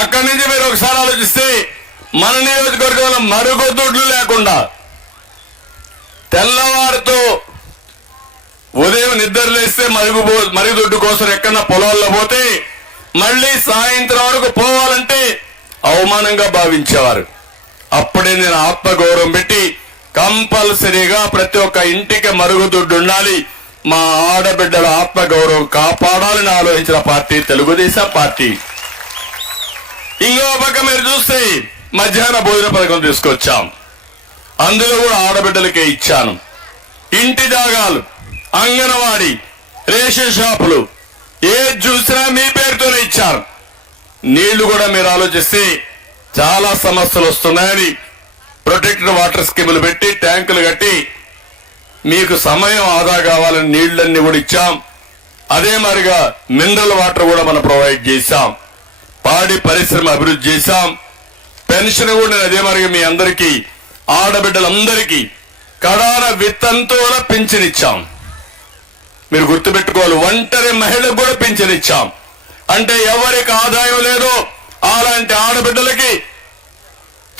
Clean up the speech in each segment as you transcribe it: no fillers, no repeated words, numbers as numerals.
అక్కడి నుంచి మీరు ఒకసారి ఆలోచిస్తే మన నియోజకవర్గంలో మరుగుదొడ్లు లేకుండా తెల్లవారితో ఉదయం నిద్ర లేస్తే మరుగుదొడ్డు కోసం ఎక్కడన్నా పొలాల్లో పోతే మళ్ళీ సాయంత్రం వరకు పోవాలంటే అవమానంగా భావించేవారు. అప్పుడే నేను ఆత్మగౌరవం పెట్టి కంపల్సరీగా ప్రతి ఒక్క ఇంటికి మరుగుదొడ్డు ఉండాలి, మా ఆడబిడ్డల ఆత్మగౌరవం కాపాడాలని ఆలోచించిన పార్టీ తెలుగుదేశం పార్టీ. ఇంకో పక్క మీరు చూస్తే మధ్యాహ్న భోజన పథకం తీసుకొచ్చాం, అందులో కూడా ఆడబిడ్డలకే ఇచ్చాను. ఇంటి జాగాలు, అంగన్వాడీ, రేషన్ షాపులు ఏది చూసినా మీ పేరుతోనే ఇచ్చారు. నీళ్లు కూడా మీరు ఆలోచిస్తే చాలా సమస్యలు వస్తున్నాయని ప్రొటెక్టెడ్ వాటర్ స్కీములు పెట్టి ట్యాంకులు కట్టి మీకు సమయం ఆదా కావాలని నీళ్లన్నీ కూడా ఇచ్చాం. అదే మరిగా మినరల్ వాటర్ కూడా మనం ప్రొవైడ్ చేశాం. పాడి పరిశ్రమ అభివృద్ధి చేశాం. పెన్షన్ కూడా నేను అదే మరిగా మీ అందరికీ ఆడబిడ్డలందరికీ కడాన విత్తంతో పెన్షన్ ఇచ్చాం. మీరు గుర్తుపెట్టుకోవాలి, ఒంటరి మహిళకు కూడా పెన్షన్ ఇచ్చాం. అంటే ఎవరికి ఆదాయం లేదో అలాంటి ఆడబిడ్డలకి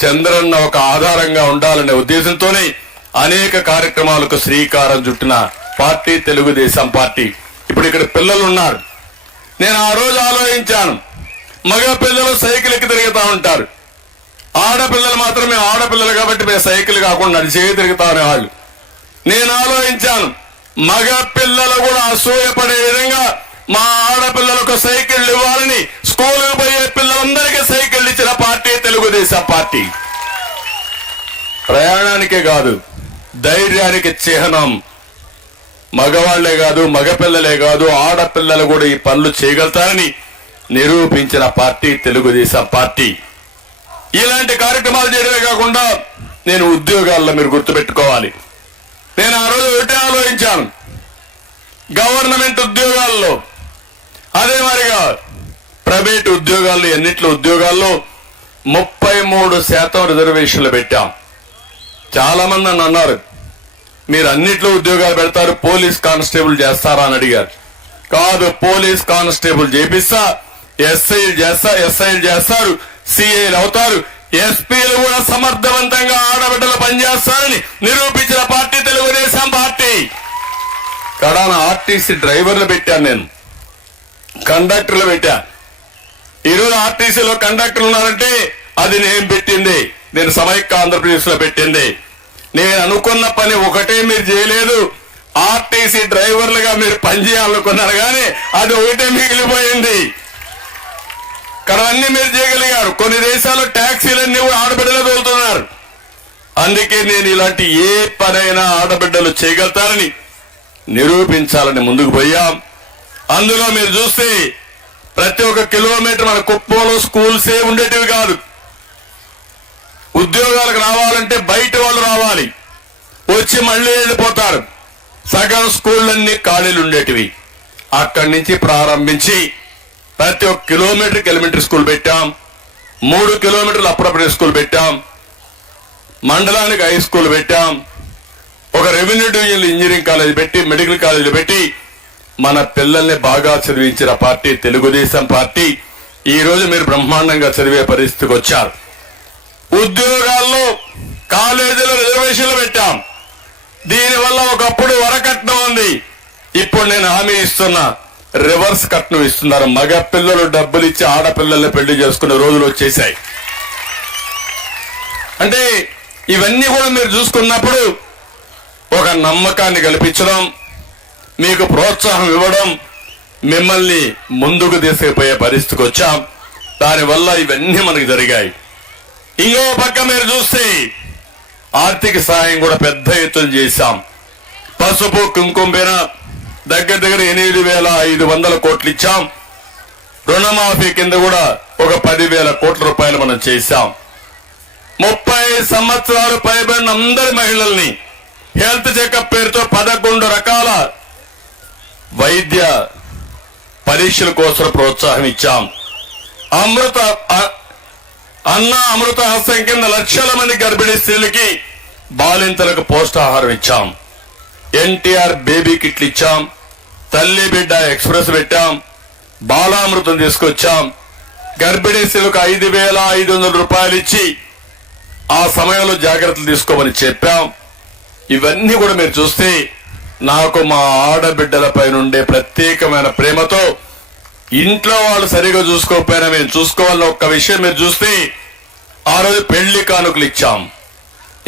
చంద్రన్న ఒక ఆధారంగా ఉండాలనే ఉద్దేశంతోనే అనేక కార్యక్రమాలకు శ్రీకారం చుట్టిన పార్టీ తెలుగుదేశం పార్టీ. ఇప్పుడు ఇక్కడ పిల్లలు ఉన్నారు. నేను ఆ రోజు ఆలోచించాను, మగ పిల్లలు సైకిల్ ఎక్కి తిరుగుతా ఉంటారు, ఆడపిల్లలు మాత్రమే ఆడపిల్లలు కాబట్టి మేము సైకిల్ కాకుండా నడిచే తిరుగుతా అనేవాళ్ళు. నేను ఆలోచించాను, మగ పిల్లలు కూడా అసూయపడే విధంగా మా ఆడపిల్లలకు సైకిళ్లు ఇవ్వాలని స్కూలుకు పోయే పిల్లలందరికీ సైకిళ్లు ఇచ్చిన పార్టీ తెలుగుదేశం పార్టీ. ప్రయాణానికే కాదు, ధైర్యానికి చిహ్నం. మగవాళ్లే కాదు, మగపిల్లలే కాదు, ఆడపిల్లలు కూడా ఈ పనులు చేయగలుగుతారని నిరూపించిన పార్టీ తెలుగుదేశం పార్టీ. ఇలాంటి కార్యక్రమాలు చేయడమే కాకుండా నేను ఉద్యోగాల్లో మీరు గుర్తుపెట్టుకోవాలి, నేను ఆ రోజు ఒకటే ఆలోచించాను, గవర్నమెంట్ ఉద్యోగాల్లో అదే మరిగా ప్రైవేట్ ఉద్యోగాల్లో ఎన్నిట్లో ఉద్యోగాల్లో 33% రిజర్వేషన్లు పెట్టాం. చాలా మంది నన్ను అన్నారు, మీరు అన్నిట్లో ఉద్యోగాలు పెడతారు, పోలీస్ కానిస్టేబుల్ చేస్తారా అని అడిగారు. కాదు, పోలీస్ కానిస్టేబుల్ చేపిస్తా, ఎస్ఐలు చేస్తారు, సిఐలు అవుతారు, ఎస్పీలు కూడా సమర్థవంతంగా ఆడబిడ్డలు పనిచేస్తారని నిరూపించిన పార్టీ తెలుగుదేశం పార్టీ. కడాన ఆర్టీసీ డ్రైవర్లు పెట్టాను, నేను కండక్టర్లు పెట్టా. ఈరోజు ఆర్టీసీలో కండక్టర్లు ఉన్నారంటే అది నేను పెట్టింది, నేను సమైక్య ఆంధ్రప్రదేశ్ లో పెట్టింది. నేను అనుకున్న పని ఒకటే మీరు చేయలేదు, ఆర్టీసీ డ్రైవర్లుగా మీరు పనిచేయాలనుకున్నారు కానీ అది ఒకటే మిగిలిపోయింది. ఇక్కడ అన్ని మీరు చేయగలిగారు. కొన్ని దేశాల్లో ట్యాక్సీలన్నీ కూడా ఆడబిడ్డలు తోలుతున్నారు. అందుకే నేను ఇలాంటి ఏ పనైనా ఆడబిడ్డలు చేయగలుగుతారని నిరూపించాలని ముందుకు పోయాం. అందులో మీరు చూస్తే ప్రతి ఒక్క కిలోమీటర్ మన కుప్పంలో స్కూల్సే ఉండేటివి కాదు. ఉద్యోగాలకు రావాలంటే బయట వాళ్ళు రావాలి, వచ్చి మళ్ళీ వెళ్ళిపోతారు. సగం స్కూళ్ళన్నీ ఖాళీలు ఉండేటివి. అక్కడి నుంచి ప్రారంభించి ప్రతి ఒక్క కిలోమీటర్కి ఎలిమెంటరీ స్కూల్ పెట్టాం, 3 కిలోమీటర్లు అప్పుడప్పుడే స్కూల్ పెట్టాం, మండలానికి హై స్కూల్ పెట్టాం, ఒక రెవెన్యూ డివిజన్ ఇంజనీరింగ్ కాలేజ్ పెట్టి, మెడికల్ కాలేజీలు పెట్టి మన పిల్లల్ని బాగా చదివించిన పార్టీ తెలుగుదేశం పార్టీ. ఈ రోజు మీరు బ్రహ్మాండంగా చదివే పరిస్థితికి వచ్చారు. ఉద్యోగాల్లో కాలేజీలో రిజర్వేషన్లు పెట్టాం. దీనివల్ల ఒకప్పుడు వరకట్నం ఉంది, ఇప్పుడు నేను హామీ ఇస్తున్నా, రివర్స్ కట్నం ఇస్తున్నారు. మగ పిల్లలు డబ్బులు ఇచ్చి ఆడపిల్లల్ని పెళ్లి చేసుకునే రోజులు వచ్చేసాయి. అంటే ఇవన్నీ కూడా మీరు చూసుకున్నప్పుడు ఒక నమ్మకాన్ని కల్పించడం, మీకు ప్రోత్సాహం ఇవ్వడం, మిమ్మల్ని ముందుకు తీసుకుపోయే పరిస్థితికి వచ్చాం. దానివల్ల ఇవన్నీ మనకు జరిగాయి. ఇంకో పక్క మీరు చూస్తే ఆర్థిక సాయం కూడా పెద్ద ఎత్తున చేశాం. పసుపు కుంకుమ పైన దగ్గర 8,500 కోట్లు ఇచ్చాం. రుణమాఫీ కింద కూడా ఒక 10,000 కోట్ల రూపాయలు మనం చేశాం. 30 సంవత్సరాలు పైబడిన అందరి మహిళల్ని హెల్త్ చెకప్ పేరుతో 11 రకాల వైద్య పరీక్షల కోసం ప్రోత్సాహం ఇచ్చాం. అమృత హస్తం కింద లక్షల మంది గర్భిణీ స్త్రీలకి, బాలింతలకు పౌష్టాహారం ఇచ్చాం. ఎన్టీఆర్ బేబీ కిట్లు ఇచ్చాం. తల్లి బిడ్డ ఎక్స్ప్రెస్ పెట్టాం. బాలామృతం తీసుకొచ్చాం. గర్భిణీ స్త్రీలకు 5,500 రూపాయలు ఇచ్చి ఆ సమయంలో జాగ్రత్తలు తీసుకోమని చెప్పాం. ఇవన్నీ కూడా మీరు చూస్తే నాకు మా ఆడబిడ్డలపై నుండే ప్రత్యేకమైన ప్రేమతో ఇంట్లో వాళ్ళు సరిగా చూసుకోకపోయినా మేము చూసుకోవాలని ఒక్క విషయం మీరు చూస్తే ఆ రోజు పెళ్లి కానుకలు ఇచ్చాం.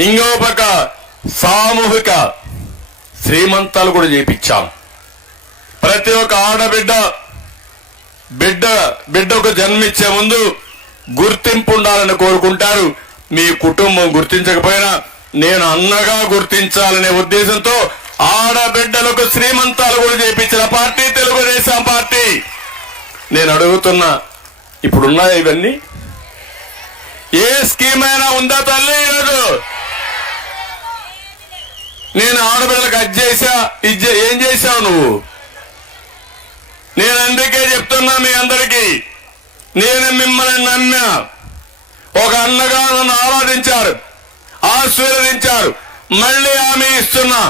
ఇంకో పక్క సామూహిక శ్రీమంతాలు కూడా చేపించాం. ప్రతి ఒక్క ఆడబిడ్డ బిడ్డకు జన్మించే ముందు గుర్తింపు ఉండాలని కోరుకుంటారు. మీ కుటుంబం గుర్తించకపోయినా నేను అన్నగా గుర్తించాలనే ఉద్దేశంతో ఆడబిడ్డలకు శ్రీమంతాలు కూడా చేపించిన పార్టీ తెలుగుదేశం పార్టీ. నేను అడుగుతున్నా, ఇప్పుడున్నాయా ఇవన్నీ? ఏ స్కీమ్ అయినా ఉందా తల్లి? ఈరోజు నేను ఆడబిడ్డలకు అది చేశా, ఏం చేశావు నువ్వు? నేను అందుకే చెప్తున్నా మీ అందరికీ, నేను మిమ్మల్ని నమ్మా. ఒక అన్నగా నన్ను ఆరాధించారు, ఆశీర్వదించారు. మళ్ళీ హామీ ఇస్తున్నా,